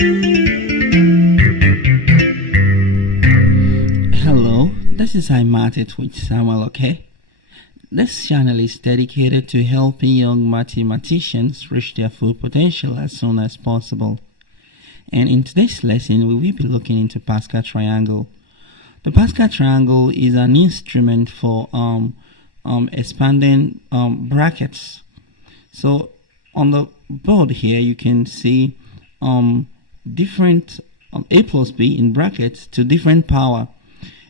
Hello, this is iMathit with Samuel Oke. This channel is dedicated to helping young mathematicians reach their full potential as soon as possible. And in today's lesson, we will be looking into Pascal triangle. The Pascal triangle is an instrument for expanding brackets. So on the board here, you can see different a plus b in brackets to different power.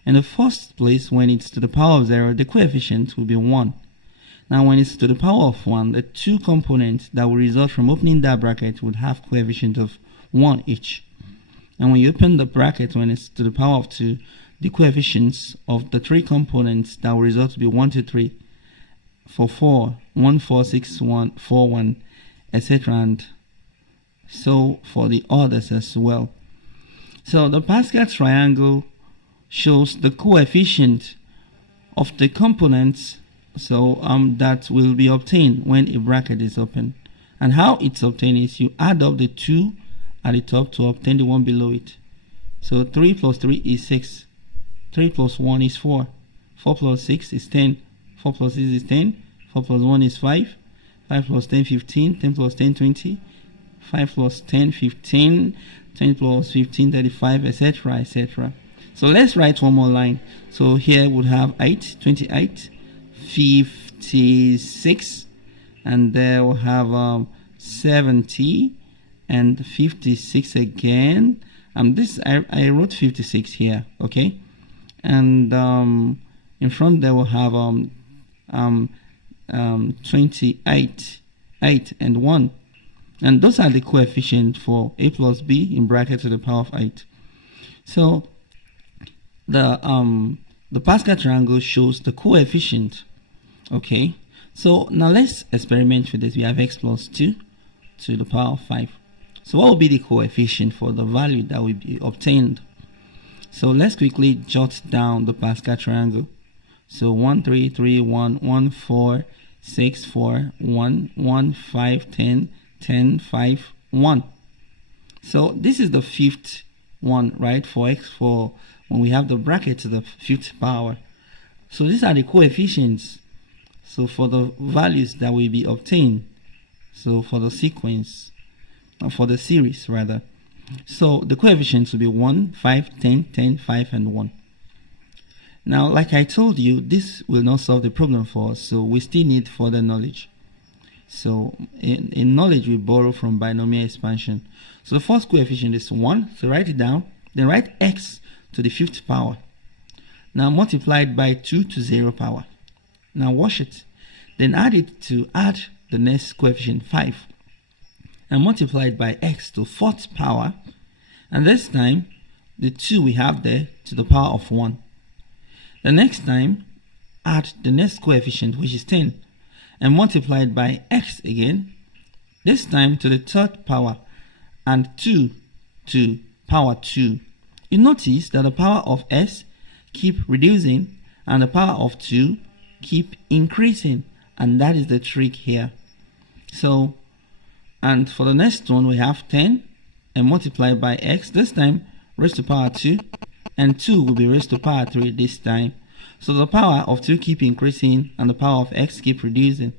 In the first place, when it's to the power of 0, the coefficient will be 1. Now when it's to the power of 1, the two components that will result from opening that bracket would have coefficient of 1 each. And when you open the bracket, when it's to the power of 2, the coefficients of the three components that will result to be 1, 2, 3 for 4, 1, 4, 6, 1, 4, 1, etc. and so for the others as well. So the Pascal triangle shows the coefficient of the components that will be obtained when a bracket is open. And how it's obtained is you add up the 2 at the top to obtain the one below it. So 3 plus 3 is 6. 3 plus 1 is 4. 4 plus 6 is 10. 4 plus 6 is 10. 4 plus 1 is 5. 5 plus 10, 15. 10 plus 10, 20. 5 plus 10, 15. 10 plus 15, 35, etc., etc. So let's write one more line. So here we'll have 8, 28, 56, and there we'll have 70 and 56 again. This I wrote 56 here, okay? And in front there we'll have 28, 8 and 1. And those are the coefficients for a plus b in bracket to the power of 8. So the Pascal triangle shows the coefficient. Okay, so now let's experiment with this. We have x plus 2 to the power of 5. So what will be the coefficient for the value that will be obtained? So let's quickly jot down the Pascal triangle. So 1, 3, 3, 1, 1, 4, 6, 4, 1, 1, 5, 10, 10, 5, 1. So this is the fifth one, right, for x, for when we have the bracket to the fifth power. So these are the coefficients. So for the values that will be obtained, so for the sequence, or for the series rather. So the coefficients will be 1, 5, 10, 10, 5, and 1. Now, like I told you, this will not solve the problem for us, so we still need further knowledge. So in knowledge, we borrow from binomial expansion. So the first coefficient is 1, so write it down, then write x to the fifth power. Now multiplied by 2 to 0 power. Now wash it. Then add the next coefficient 5. And multiplied by x to fourth power. And this time the 2 we have there to the power of 1. The next time add the next coefficient, which is 10. And multiplied by x again. This time to the third power. And 2 to power 2. You notice that the power of s keep reducing and the power of 2 keep increasing, and that is the trick here. So, and for the next one we have 10 and multiplied by x, this time raised to power 2, and 2 will be raised to power 3 this time. So the power of 2 keep increasing and the power of x keep reducing.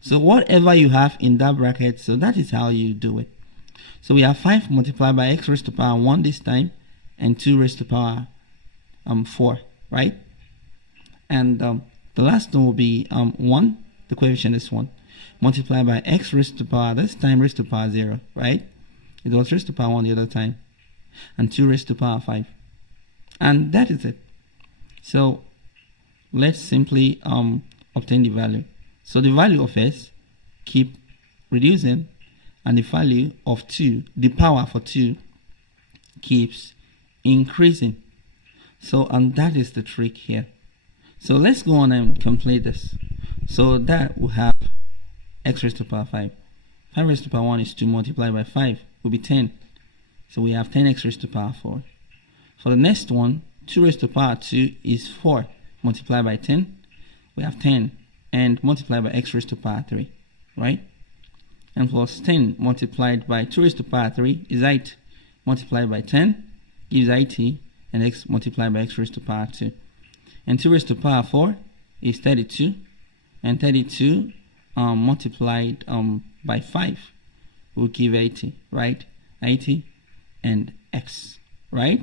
So whatever you have in that bracket, so that is how you do it. So we have 5 multiplied by x raised to power 1 this time, and 2 raised to power 4, right? And the last one will be 1, the coefficient is 1, multiplied by x raised to power, this time raised to power 0, right? It was raised to power 1 the other time, and 2 raised to power 5. And that is it. So let's simply obtain the value. So the value of s keep reducing, and the value of 2, the power for 2, keeps increasing. So and that is the trick here. So let's go on and complete this. So that will have x raised to power 5. 5 raised to power 1 is 2 multiplied by 5 will be 10. So we have 10x raised to power 4. For the next one, 2 raised to power 2 is 4 multiplied by 10. We have 10 and multiplied by x raised to power 3, right? And plus 10 multiplied by 2 raised to power 3 is 8. multiplied by 10 gives it, and x multiplied by x raised to power 2. And 2 raised to power 4 is 32, and 32 multiplied by 5 will give 80, right? 80 and x, right?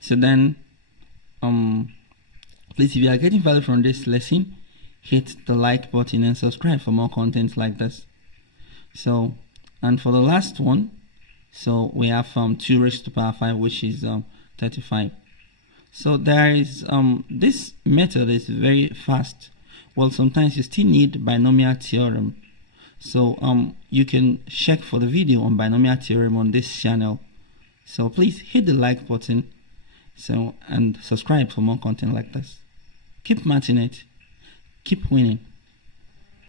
So then please, if you are getting value from this lesson, hit the like button and subscribe for more content like this. So, and for the last one, so we have 2 raised to power 5, which is 35. So there is this method is very fast. Well, sometimes you still need binomial theorem. So you can check for the video on binomial theorem on this channel. So please hit the like button, and subscribe for more content like this. Keep matching it. Keep winning.